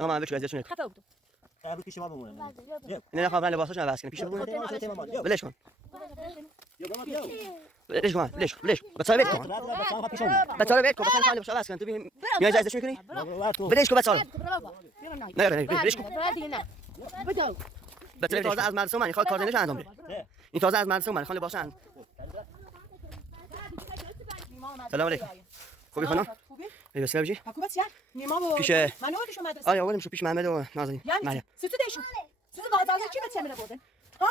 اما من بهش ازشون خطا بود. قبل پیش ما بمونه. نه خواهم لباساشون عوض کنیم پیش بمونه ولش کن ولش کن بچه‌ها ول کن بچه‌ها ول کن مثلا خاله باشه عوض کن تو میای ازش میکنی ولش کن بچه‌ها نه ولش کن بچه‌ها تازه از مدرسه من میخواد کار زندش انجام بده این تازه از مدرسه من میخواد لباسن سلام علیکم خوبی خانم خوبی بسیار بجی حکومت چیه نیما پیش منوالشون مدرسه آره اولم شو پیش محمد و نازنین مریم ستو دیشون ستو بازار کی به چمنه بودن ها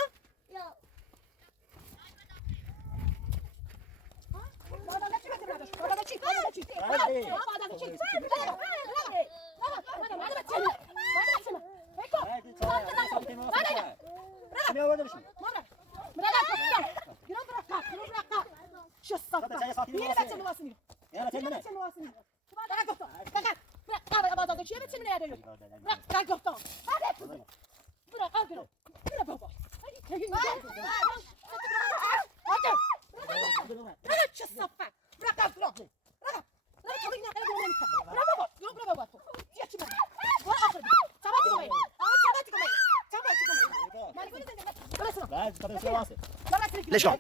ليش كون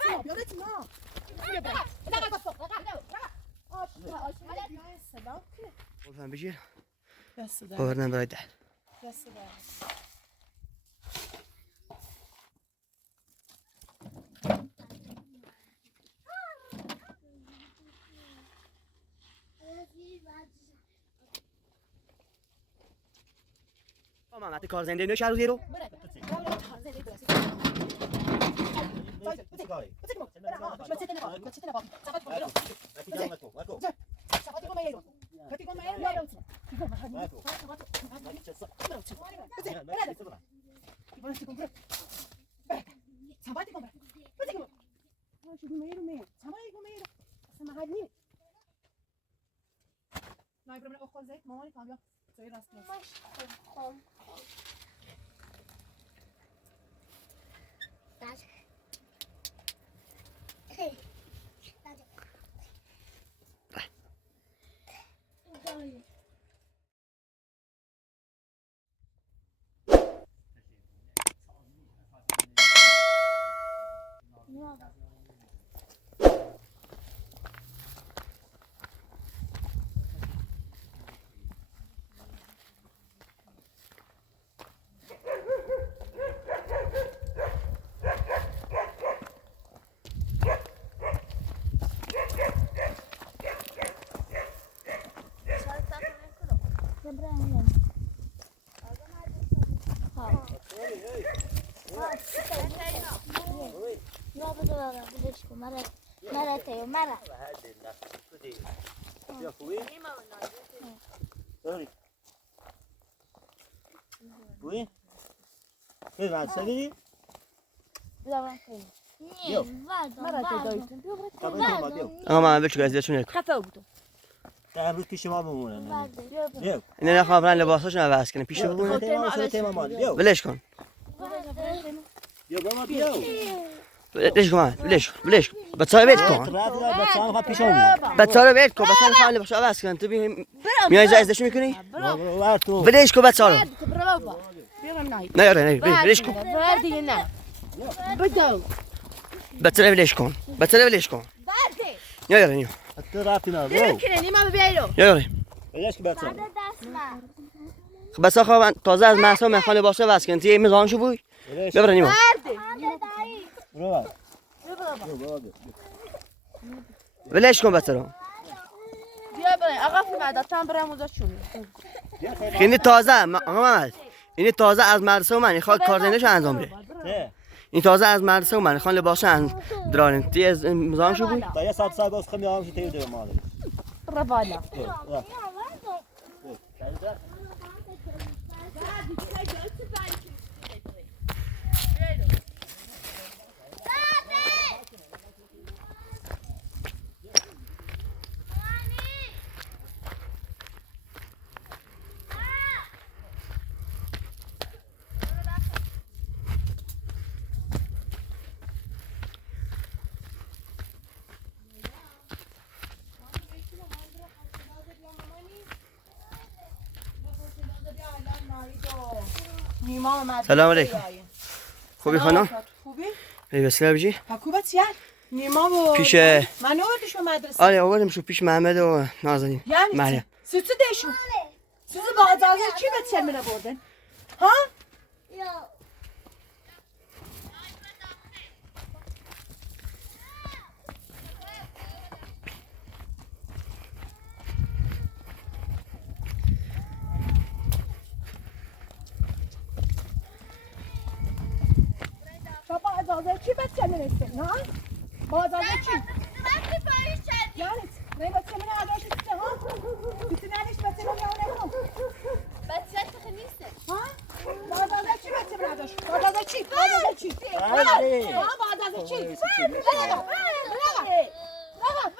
فهم بجير ورنا بعد ما معطي كار زنده نوش عروضی رو اما من بهش ازشون خطا بود. قبل پیش ما بمونه. نه خواهم لباساشون عوض کنیم پیش بمونه ولش کن ولش کن ولش بچه‌ها ول کن بچه‌ها ول کن بچه‌ها خواهم لباساشون عوض کنن تو میای ازشون میکنی ولش کن بچه‌ها نه ولش کن بچه‌ها ولش کن ولش کن یا تو رفتی نه برو نیما بیایو یا ولش کن بچه‌ها بچه‌ها خواهم تازه از مدرسه میخوان لباسا عوض کنن تو میزانشو بوی ببر نیما برو ولش کن بچه‌ها بیا برای آقا فیلم دادم برام اونجاشون این تازه آقا محمد این تازه از مدرسه من میخواد کار زندش انجام بده این تازه از مدرسه من میخوان لباسا درارن تی از میزانشو بوی تا یه ساعت باز خمیام شی تیو دو مال روالا نیما اومد. سلام علیکم. خوبی خانم؟ خوبی؟ بسیار بجی؟ حکومت چیه؟ نیما و پیش من آوردشو مدرسه. آره آوردم شو پیش محمد و نازنین. یعنی مریم. سوتو دیشو. سوتو با اجازه چی به چرمینه بردن؟ ها؟ با اجازه چی به چرمینه سن؟ ها؟ با اجازه چی؟ یعنی نه بچه من آداش است ها؟ میتونیش بچه من آداش؟ بچه تو نیست. ها؟ بازار چی بچه من آداش؟ بازار چی؟ بازار چی؟ ها بازار چی؟ بابا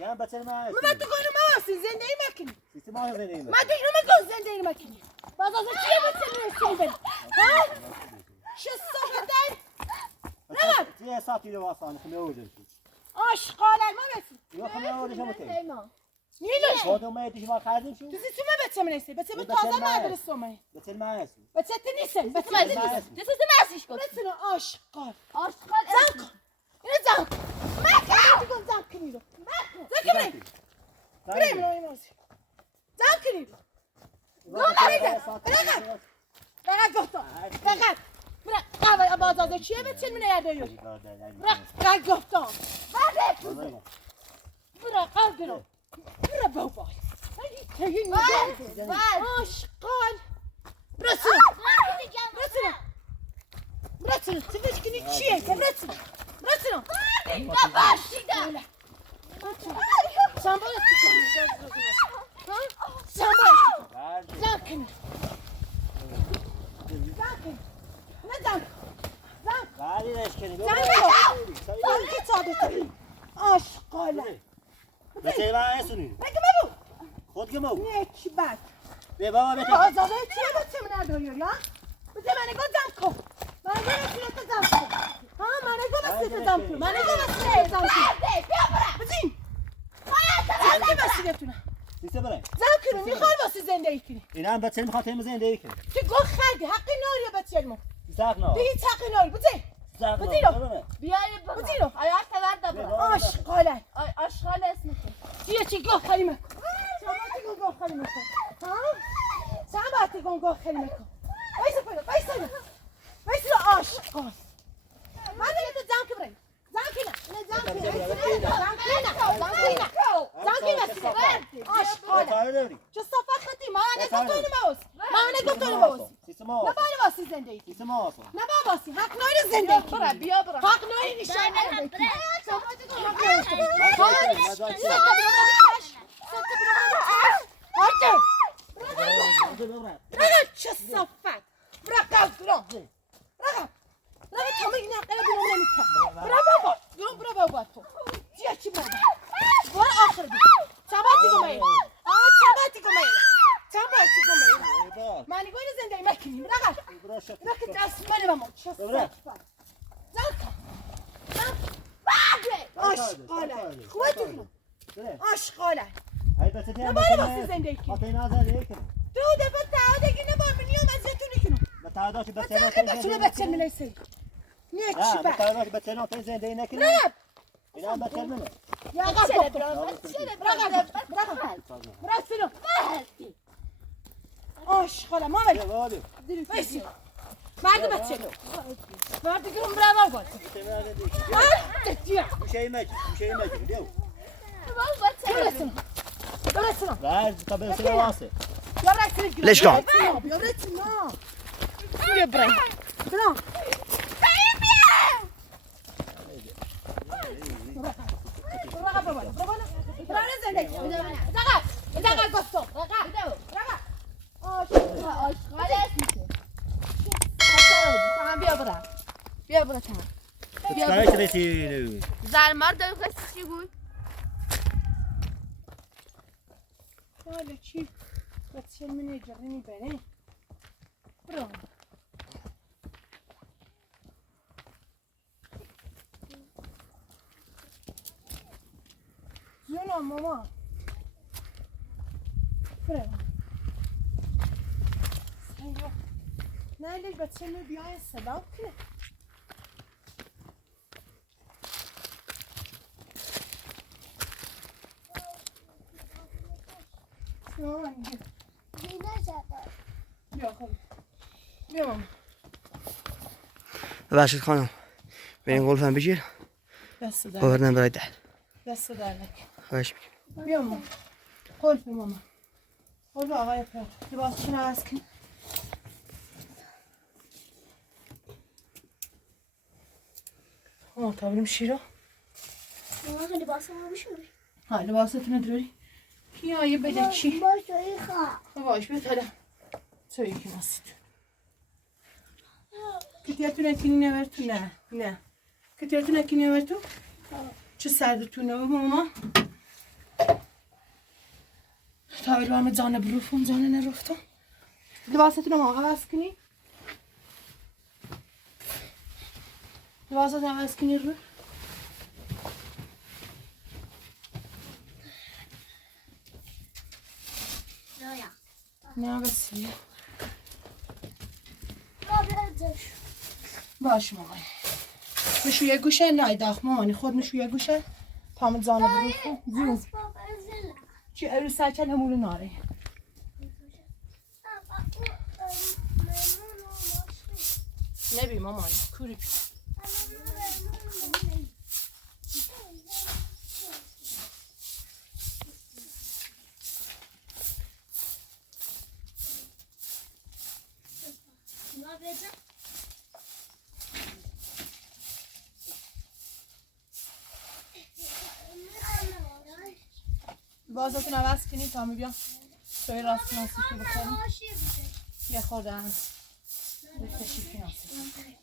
Ya beter ma. ما تو کنم واسه زندگی مکنی. Sistema zendeyim. ما تو نمی‌کنم زندگی مکنی. باز از چی بتونی ها؟ شو صحبت نه. Diye saatliği vasan kimi olacak? آشغال ما بسی. Yok ama olacak mı ki? نیلوش. Odama yetişme kardın şu. تو چی بچه من است؟ بچه من تازه مدرسه اومد. Beter ma. بچه نیست. بچه نیست. This is the message. بچه آشغال. Aşklar زنک. اینو زنک. مکن. تو زنک کنی رو. زنک بریم. بریم رو ایموزی. زنک کنی رو. فقط گفتم. فقط. برا بازار چیه بچه من یادیوش. برا گفتم. برا قلبم. برا بابا. آشغال. برسون. برسون. برسون. تو فکر کنی چیه؟ برسون. برسون. Kapaş şida. Sen bana çıkın. Ha? Sen bana. Zakın. Zakın. Ne zank? Zank. Vali eşkeni. Zank sadece. Aşkala. Beter ma sunu. Ne bu? Khod kim o? Ne çibak? Be baba beter. Azade çiye bachım nerede ya? Bir de bana gözüm ko. Bana göre sürekli zank. Ha, bana göre sürekli zank. Bana göre sürekli zank. بزین زنده بسی بتونه Sise bırak. زن کنو میخوای واسه زندگی کنی İnan beter mi خاطر زندگی کنی. تو گو خرگی حقی ناری بچه علمو Sağ ne? به هیچ حقی ناری بزین Sağ Bıdilo. بیای بابا. بزینو Ayak sever de bırak. آشغاله Aşkal esmeti. چیه چی گو خری مکن ساماتی گو گو خری مکن ها ساماتی گو خری مکن وایسا پیدا وایسا آشغال من دیگه تو زن که بریم زن که نه زن که نه آشغاله Beter ne? چه صفحه خطی ما نگفتون موز ما نگفتون موز Sise نه ma. باید واسه زندگی Sise ma olsun. نه باید واسه حق ناری زندگی Bırak bia bırak. حق ناری نشان نداری چه صفت برقم برقم تا میگی نقله بلوم نمیکن برا بابا تو چیه چی بابا برا آخر بی چباتی گمه چباتی گمه معنی گوی زندگی مکنیم برقم برقم دست منه بامو چه صفت زنکم آشقاله خوبه تو کنم آشقاله نه باید واسه زندگی کنی Hatayı nazar کنی. دو دفعه تعادگی نبار منی هم از یتونی کنم به تعدادی به بچه بچه بچه ملیسی نه چی نه به بچه تعدادی به تنها زندگی نکنی. رب اینا به تنها. یا Çele قبل bırak. Çele برا سلو آشقاله ما بری Vali. ویسی مرد بچه مرد گرم برا ما بود Bir şey yemek, biliyor musun? برسنا Ver tabelası varsa. یا برسنا گرم ليش كان؟ یا برسنا یا برای برا برا برا دقیقا گفتم آشغال اسمشه تمام بیا برا تمام چکاره که رسید زرمار داری قصد چی بود؟ حالا چی؟ بچه من اجاره میبره برو جونم ماما برو سیاه نه لیش بچه من بیاین صدا کنه ماما بیا خب بیا ماما ببخشید خانم به این قلفم بگیر دست در آوردن برای در دست در نکن خواهش میکنم بیا ماما قلف ماما قلف آقای پر لباسشون عوض کن ماما تا بریم شیرا ماما لباس ما بشوری ها لباستون داری یا یه بده چی باشه ای خواه باش بهتره تو یکی نسید کتیاتون اکنی نورتون نه کتیاتون اکنی نورتون چه سردتونه ماما تاویل برمه جانه بروفم جانه نرفتم لباستون ماما عوض کنی لباستون عوض کنی رو نه بس باش مامان نشو یه گوشه نه داخل مامانی خود نشو یه گوشه پامت زانه بروفم زون چی ارو سرچن همونو ناره نبی مامان کوری بی بازاتون عوض کنید تا بیا توی راست ناسیکی بکنیم یه خوردن بکشی ناسیکی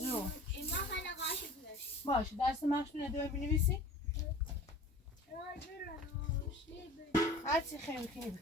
جو باشه درس مشتون ادامه بنویسی هرچی خیلی بکنی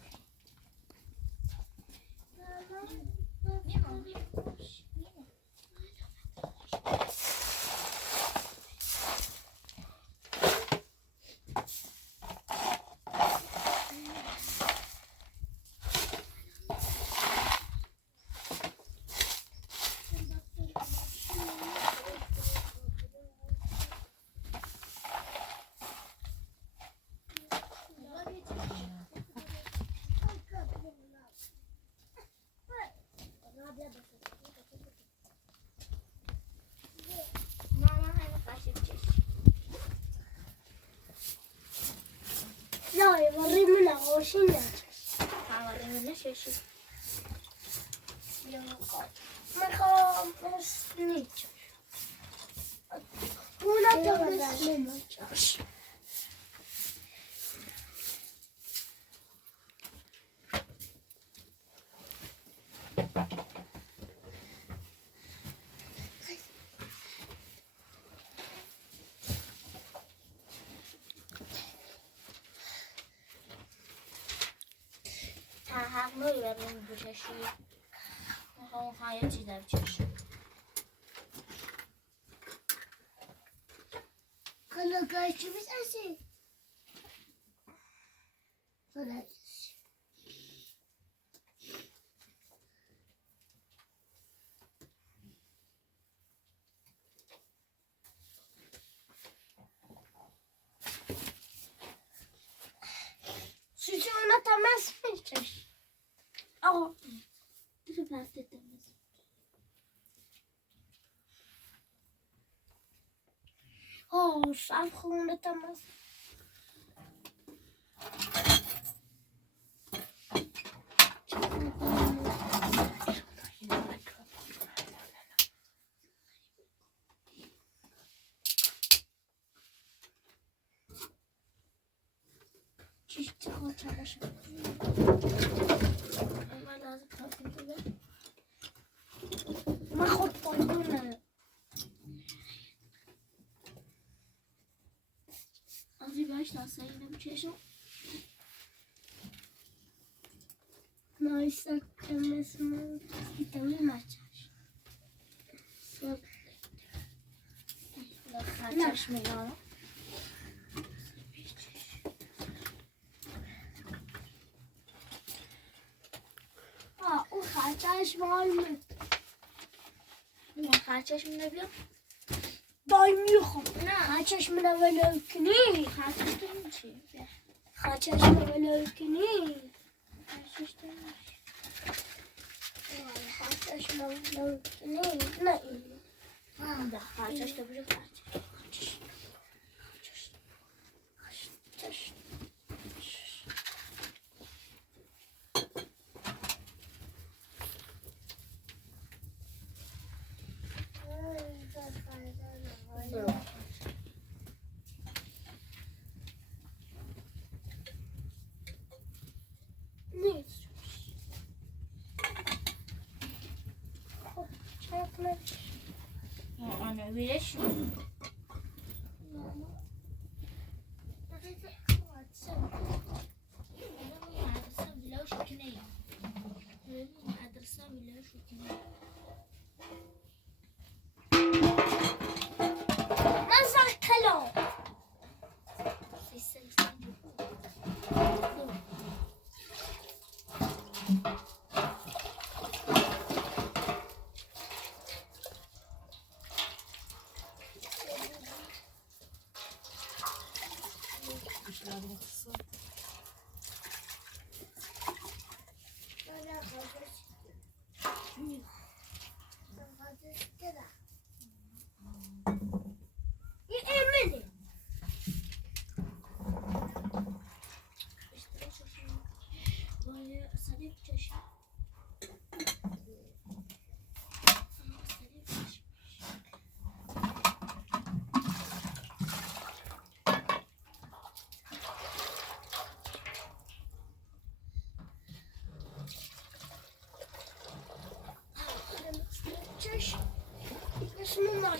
لا يوريني الغوشين يوريني شيء میخوام نیچ اونا تو بس حق نمیبرم بچشی میخوام یه چیز در بچشی کلاگاه چی بسازی؟ Sütü unutamaz mıyız? Aa, dur ben dedim. Oh, sen unutamaz. چیشتی خود چندش من لازم کافی بگم من خود پایدونه ازی باش ناسه اینه بچشم نایسته کمسمون ایتاوی مچش سب خرچش میگم او خرچش مال من خرچش منو بیام دای میخوام نه خرچش منو ولو کنی خرچش تو میچی خرچش منو ولو کنی خرچش تو میچی خرچش منو ولو کنی نه این ده خرچش تو بجو خرچش نیست خب چرا کنم آنه ویرش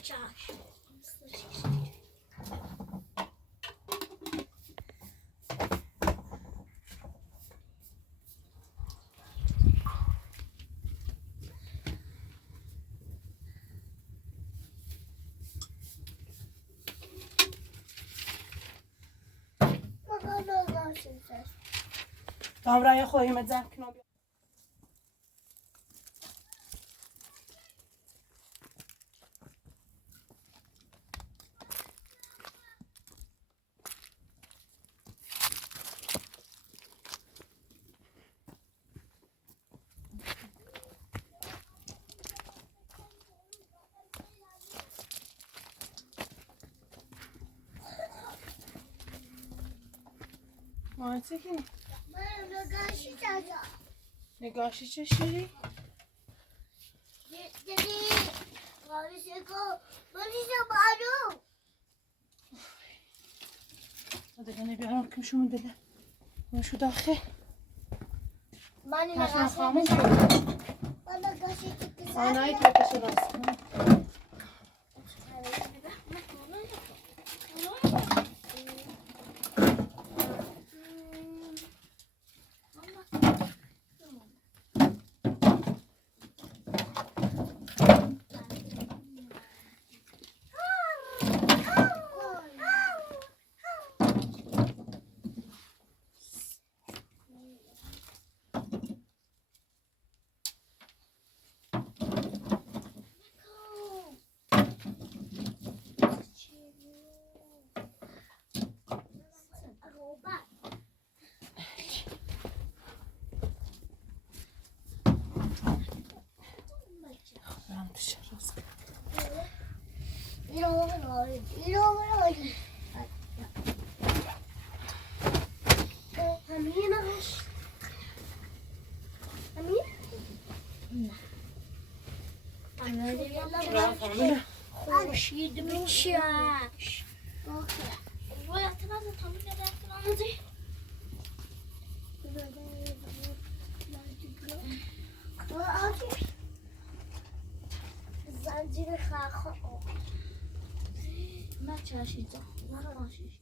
Josh. Dobra, ja chodzimy zamknął. Macie ki? نگاهی چه شیری؟ دیگه نبیارم که شما دله شو داخل من نشون خاموش نگاهی آنایی که بکشه راست خورشید میشش باید تنها تموم ندارد کنم آشیزا من آشیش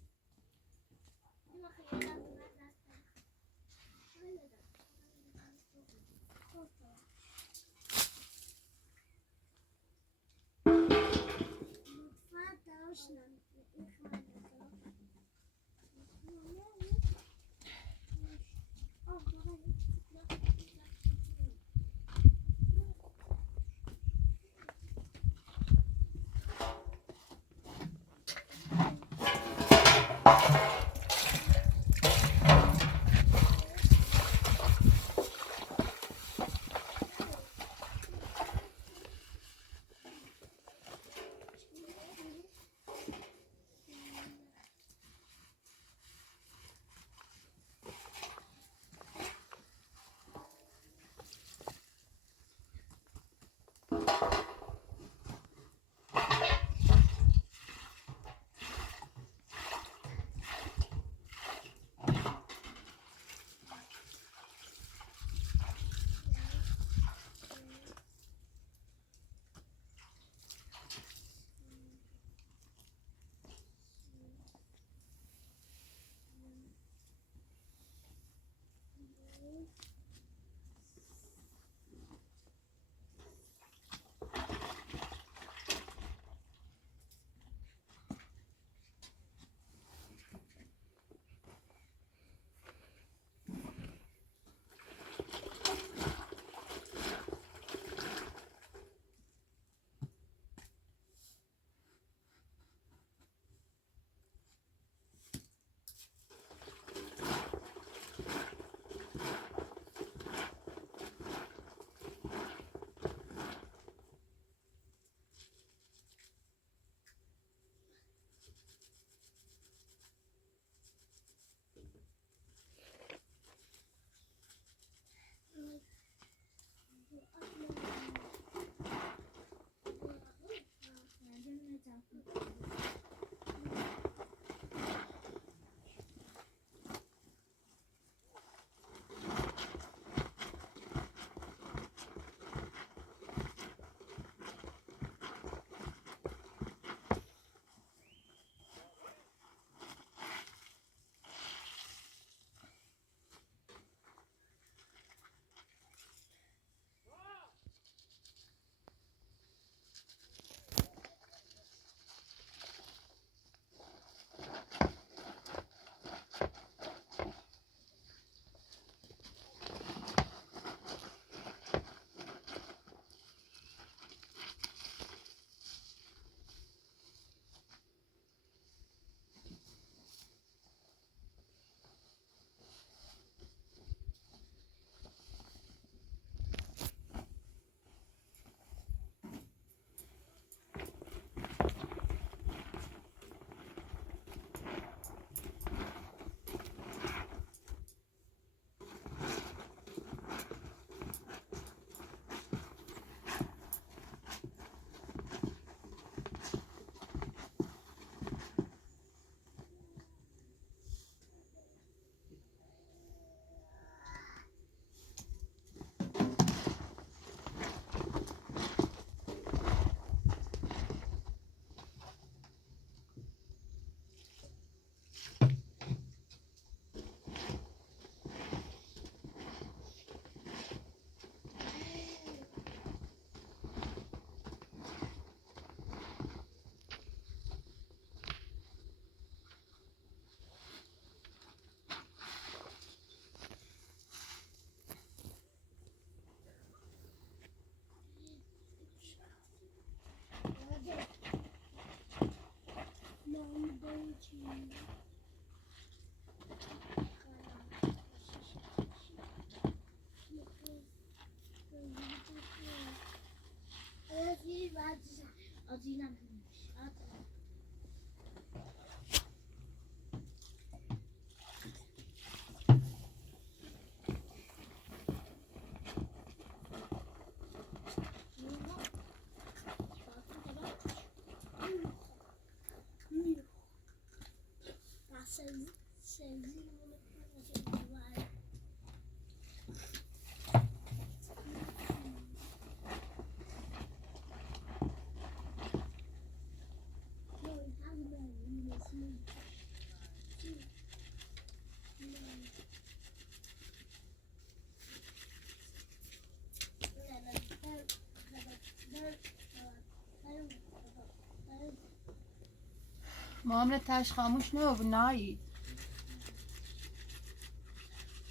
مامن تاش خاموش نه و نایی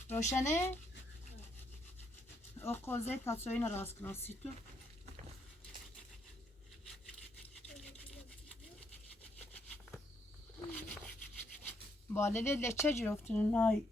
روشنه او قوزه تا سوین راست کناسی تو باله لچه جفتون نایی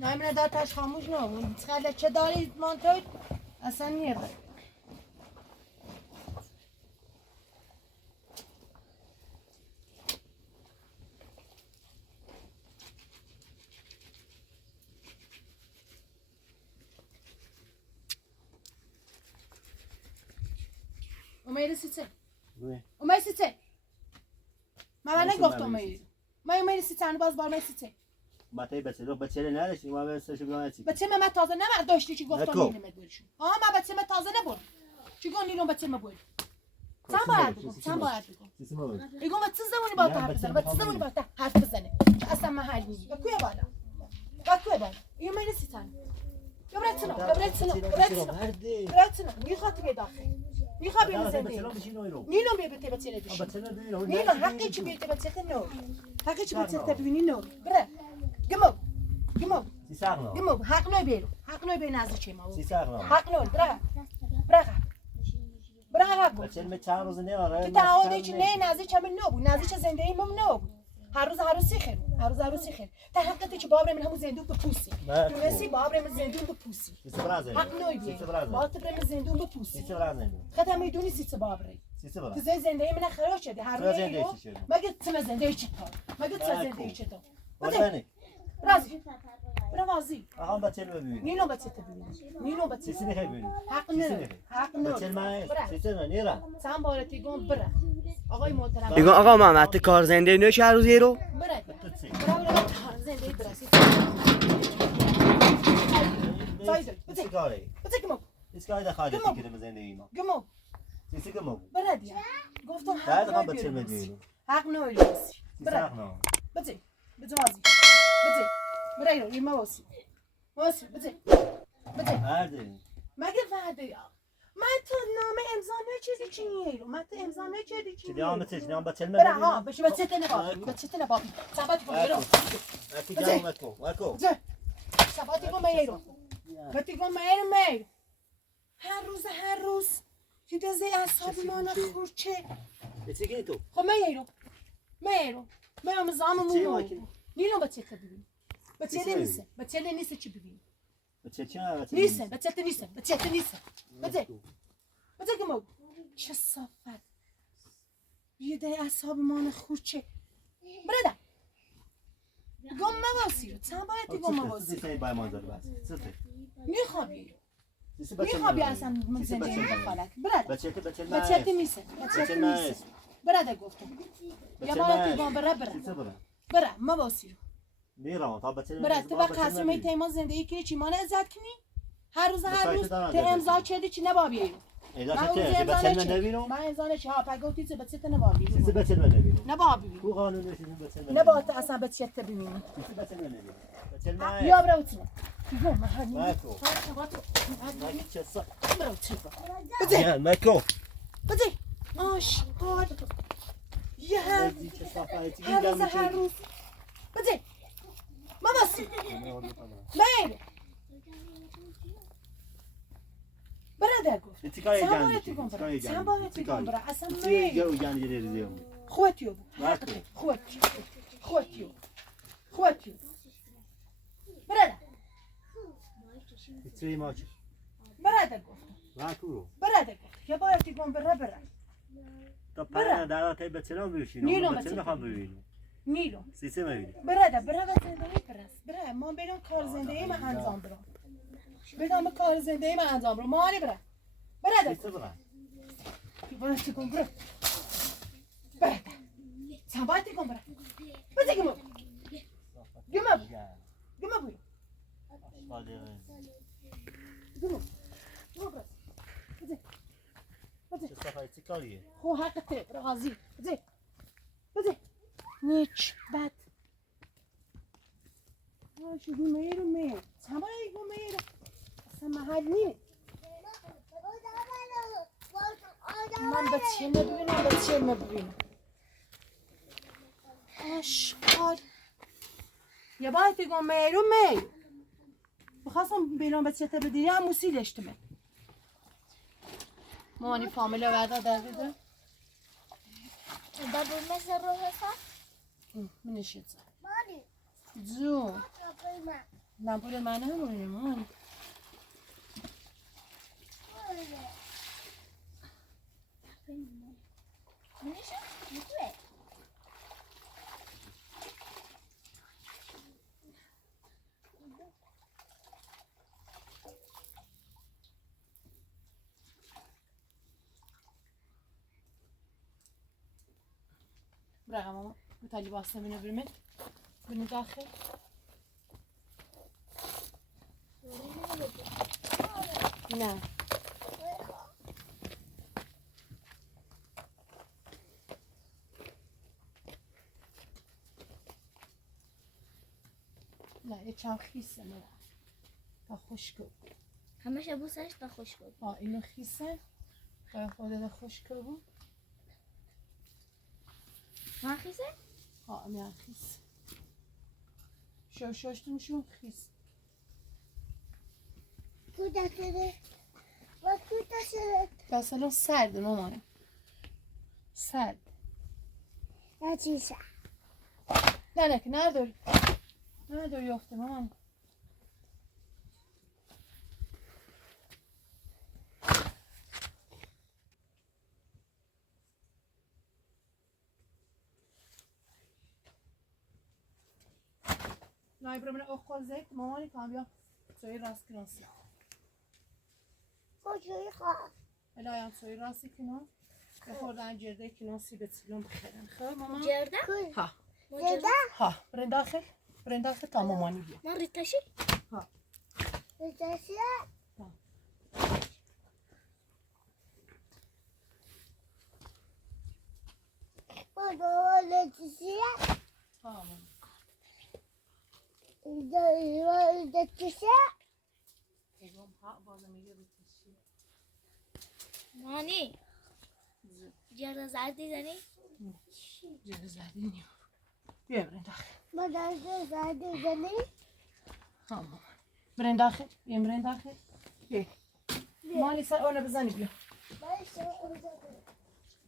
نایمونه دار تاش خاموش نه خاله چه داری مانتوی اصلا نیره اومید سیچه اومید سیچه من نگفتم اومید من اومید سیچه باز بار اومید سیچه باتای بچه نداشتی ما به سرش بیان چی بچه من تازه نمر داشتی چی گفتم نکو. نیلم بریشون من بچه من تازه نبرم چی گفت نیلم بچه من برد چند باید بگم چند باید بگم سیسی ما بود بگم چه زمانی باید حرف بزنه و چه زمانی باید حرف بزنه که اصلا من حل نیست و کوی بالا و کوی بالا این من سیتن براتنا میخواد که داخل میخواد بیاد زندگی نیلم بیاد بچه ندیش نیلم حقی چی بیاد بچه نو حقی چی بچه تبینی نو بره گمو سیساقنا گمو حق نو بی نزدیک ما سیساقنا حق نو برا بچه می چند روز نیاره تو تعهدی که نه نزدیک هم نو بود نزدیک زندگی مم نو بود هر روز سیخر تا حقیقتی که بابر من همون زندون بپوسی تونستی بابر من زندون بپوسی حق نوی بیه باید برم زندون بپوسی خدا میدونی سیچه بابری تو زندگی من خراب شده هر روز مگه تو زندگی چطور مگه تو زندگی چطور رازی برازی آقام بچه رو ببین نیلو بچه تبینی نیلو بچه سیسی نخواه ببین حق نو بچه المعیش سیسی نه نیره چند بارتی گم بره آقای محترم بگو آقا محمد کار زنده نو هر روز رو بره توتسی برای زندگی برسی سیسی کاری بچه گمو سیسی کاری دخواهی دستی کرده زندگی ما گمو سیسی گمو بره دیا گفتم بعد حق هم نو بچه بیرون میدونی حق نو بیرونسی بره سیساقنا بچه وازی بره ایرو یه واسی بچه برده مگه وعده من تو نامه امضا نکردی چی ایرو من تو امضا نکردی چی دیام بچه بره ها بشه بچه تنه بابی ثبات کن ایرو اکی جاو مکو ثباتی کن ایرو بچه کن میر هر روز که دزه اصحاب ما نخورچه بچه گیری تو خب میرو امضامو نیلو بچه تا ببین بچه نیست چی ببین بچه چی نه بچه نیست بچه گمو چه صافت یه ده اصحاب ما خورچه برده گم مواسی رو چند باید گم مواسی سیسی بای منظر بس سیسی میخوابی سیسی بچه میخوابی اصلا من زندگی دخالت برده بچه نیست برده گفتم یا باید گم بره مواسی رو نیرم تا بچه برای تو وقت قسمی تیما زندگی کنی چی مانه عزت کنی هر روز تو امضا چه چی نبابی من امضا نشی ها پگوتی تو بچه نبابی نبابی نبات اصلا بچه تا ببینی بیا برو تو بده آشقال یه هر روز بده ماماسی میر برادر گفت چند بارتی گم برا اصلا میر خواتیو خواتیو برادر برادر گفت یه بارتی گم برا تا پایان در تای بچه‌ها میشین نیلو بچه‌ها بچه. میخوام ببینم نیلو سیسه میبینم برده زندگی بره ما بریم کار زندگی ما انجام برم بدم کار زندگی ما انجام برم مانی برده سیسه برا برده چیکون برده برده سباتی کن برده بده گمو بوی گمو برده چه صفایی چی کاریه خو حقته راضی بده نیچ بد شو گمه سبایی گمه اصلا محل نیست من بچه نبینم اشکال یه باید بگم میرو بخواستم بیرون بچه تا بدیرم موسیل اشتمه مامانی فامیلا برده در بده بابا مثل رو حساب من نشید مانی زو نبود من همونه مانی منشه میتونه برای ماما بتالی باسته منو برمید بینو داخل نه نه یه چند خیسه نه تا خشکو همه بوسش تا خوش بود اینو خیسه برای خودت خشکو بود ما خیسه؟ نه خیس شوشتونشون خیس کجا شده؟ و کجا شده؟ بس الان سرد مامان سرد نه چیزه نه که نداری یافته مامان نه برای اخوال زیت مامانی کام بیا سوی راست کناسی کجایی خواه؟ الهی سوی راستی کناس بخوردن جرده کناسی به سیلون بخیرن خب مامان جرده؟ ها جرده؟ ها برین داخل تا مامانی بیا من ریتاشی؟ ها ریتاشی؟ ها بابا ریتاشی؟ ها مامان ریتاشی؟ ایگم ها بازم میگه بکشی مانی جرده زردی زنی؟ جرده زردی نیم بیا برین داخل ما جرده زردی زنی؟ ها مامان برین داخل بیا مانی سر اونو بزنی بیا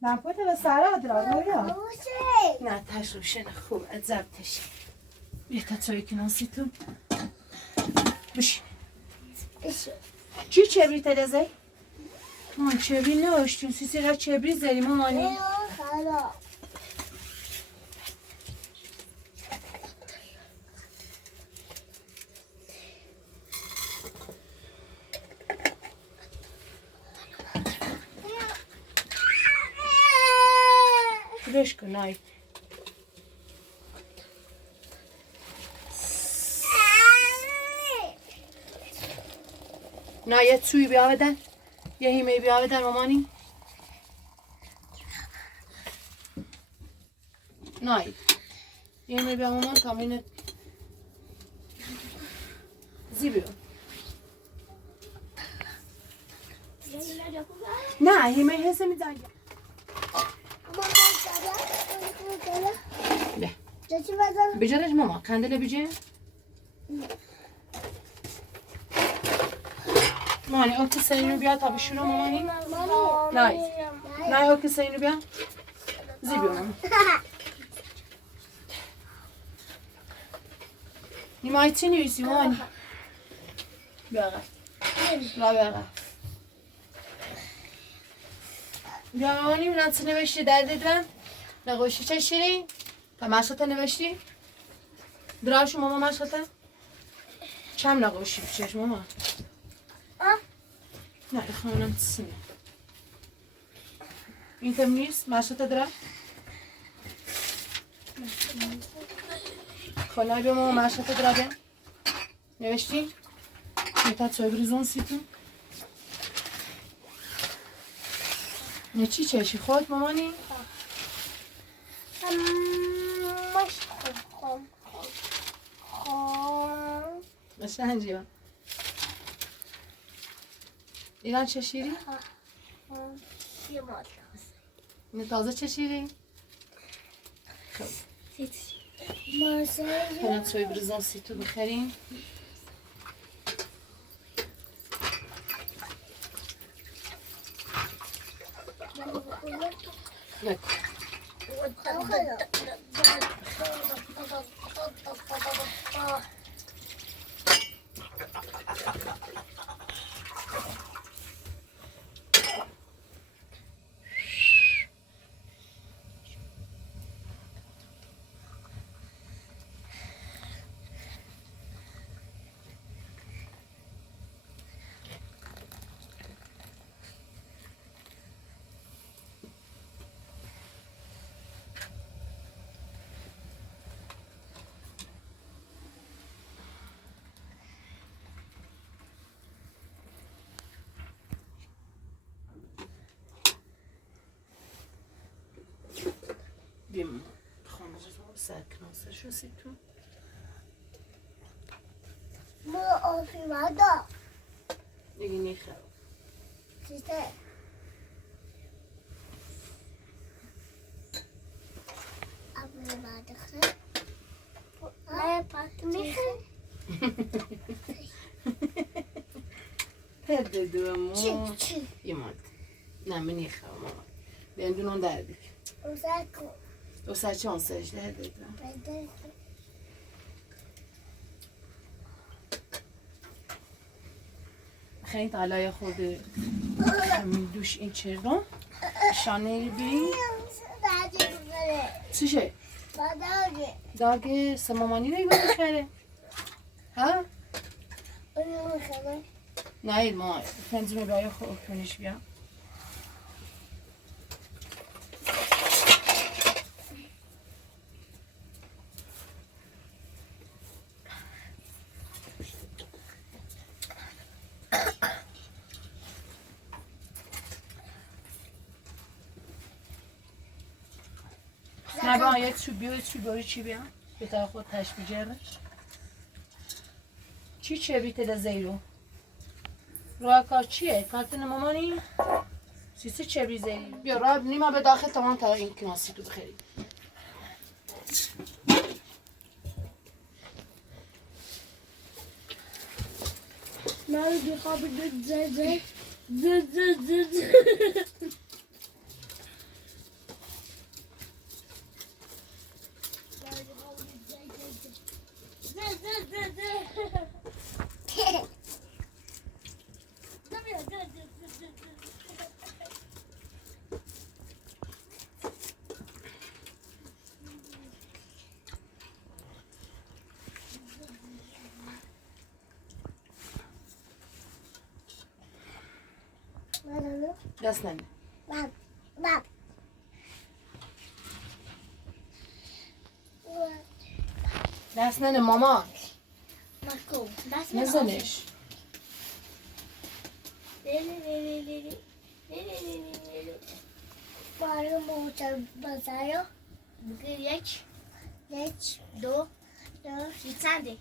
نه پوته به سرا درا رویا نه تش روشن خوب ازبتش بیا تا توی کناسیتون بشین چی چبری تلزه؟ مان چبری نوشتیم سیسی را چبری زدی مامانی بش کن نای نه یه سوی بیا بدن یه هیمه بیا بدن مامانی نه یه هیمه بیا مامان کامینه زی بیا نه هیمه حسه میزن بجارش ماما کندله بجه مامانی او کسی اینو بیا تا بشورو مامانی نه او کسی اینو بیا زی بیا ماما نیمایی چی نیویسی مامانی بیا آقا بیا آقا بیانی من چه نوشتی در دیدم نقاشی چه شیری؟ تا مشقت نوشتی؟ دراشو ماما مشقت؟ چم نقاشی بچش ماما؟ نه خانم تسنه این تم نیست مشقت درا؟ خانه بیا ماما مشقت درا بیا نوشتی؟ میتا چایبریزون سیتون؟ نه چی چشی خود مامانی؟ باشه هنجیبا ایران چه شیری؟ اینه تازه چه شیری؟ خب خیلی توی بریزان سیتو بخریم نکن بیم خانه رو سرکناسه شو سیتون برو آفی مادا دیگه نیخرم چیزه آفی مادا خیلی نه پاک میخوای پده دو مو چی یه ماد نه من نیخرم ماما بیندونون در بیک اوزاکو دو سرچه اون سجده دیدم بده خیلی تالای خود همین دوش این چرا شانه بی بعدی بگره چیشه؟ باداگه داگ سمامانی رو ایبا بخره ها؟ اونو میخواه نه اید ما تنظیم برای خود کنش بیا نه با یک چوبی چی بیا بتا خود تش بجره چی چه بیته ده زیرو روی کار چیه؟ کارتن مامانی؟ سیسی چه بی زیرو بیا روی نیما به داخل تمام تا این کناسی تو بخری من بخواب زده زده دست نده باب دست نده ماما ماکو دست نزنش بارو موتر بازارو بگیر یک دو چنده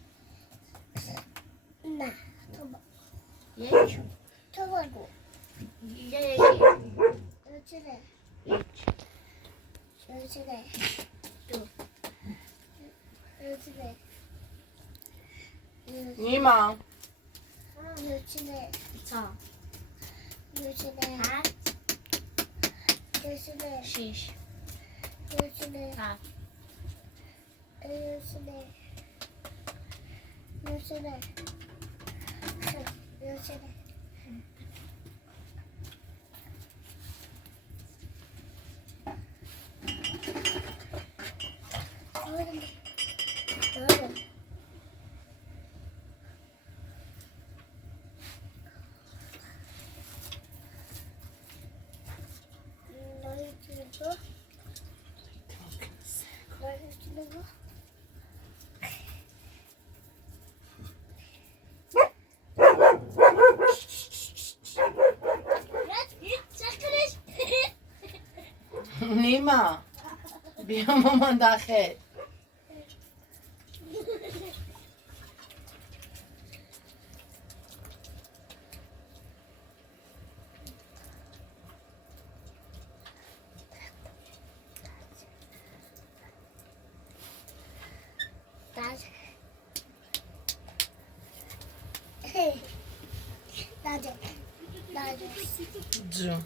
نه تو با یک تو بگو چه دو نیما تا هفت شش هفت ما بیا مامان داخل. جون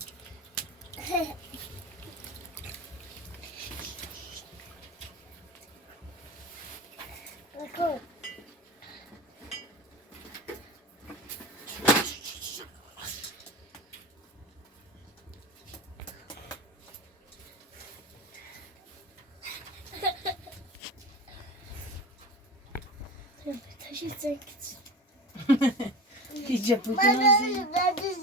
Iyice bugün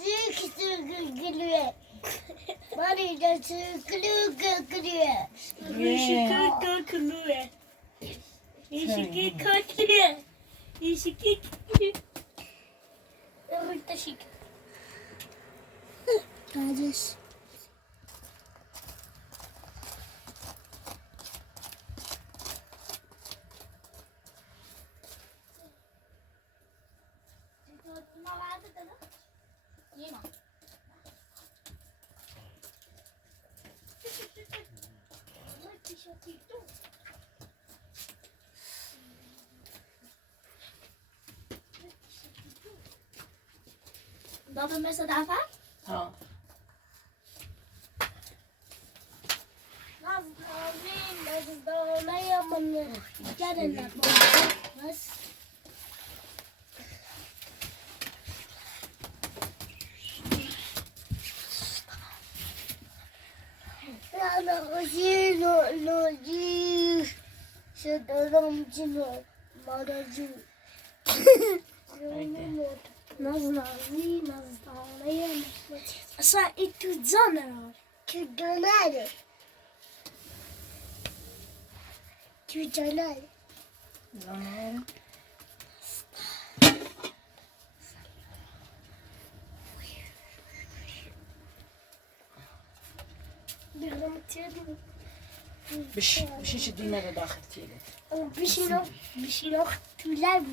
بابا مثل دفعه؟ ها نازدانه من گرنه بس أنا غسيل لوجي شدرم جنو مرجو نازنازی نازدانه اصلا این تو زنه که دانه تو جلال بشی چه دینه رو داخل تیله بشی nog تو لب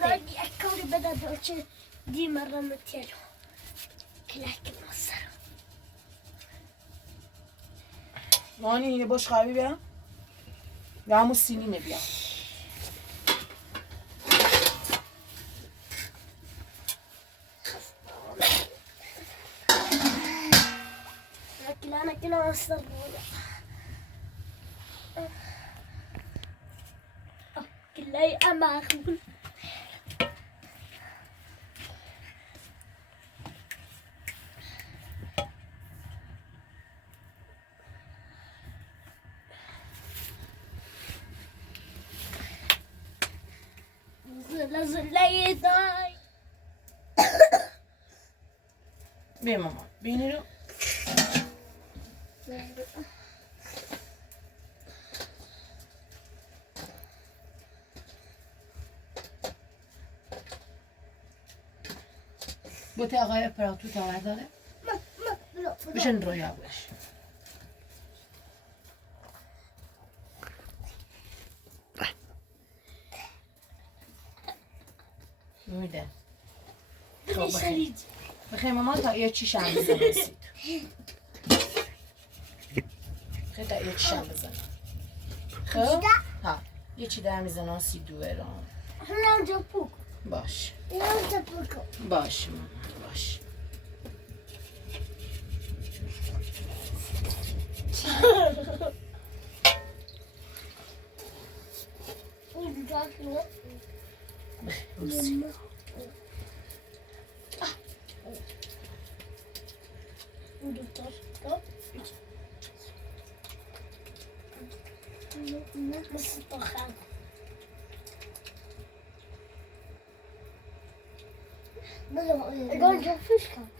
نه die akkoorden bij dat doodje die maar dan met je kleine masser. مانی یه باش خوابی بیا یا همون سینی بیا أنا كنا أصلا كلاي أما أخول زلزلة داي بیا ماما بینی رو بوتی آقای اپراتو تاور داره؟ بشن رویا باش میده خب بخیر ماما تا یه چی شم بزن رسید خیلی تا یه چی شم بزن خب ها یه چی در میزنم سی دوه رو باش باش ماما باش Ik wil een vis gaan.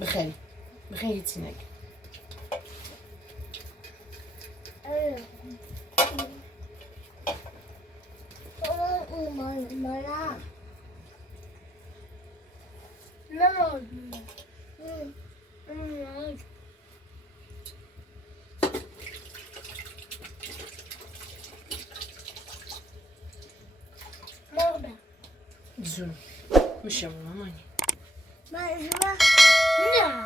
بخیر بخیر هیچی نگه او مالا نه مرده زون میشه مامانی نه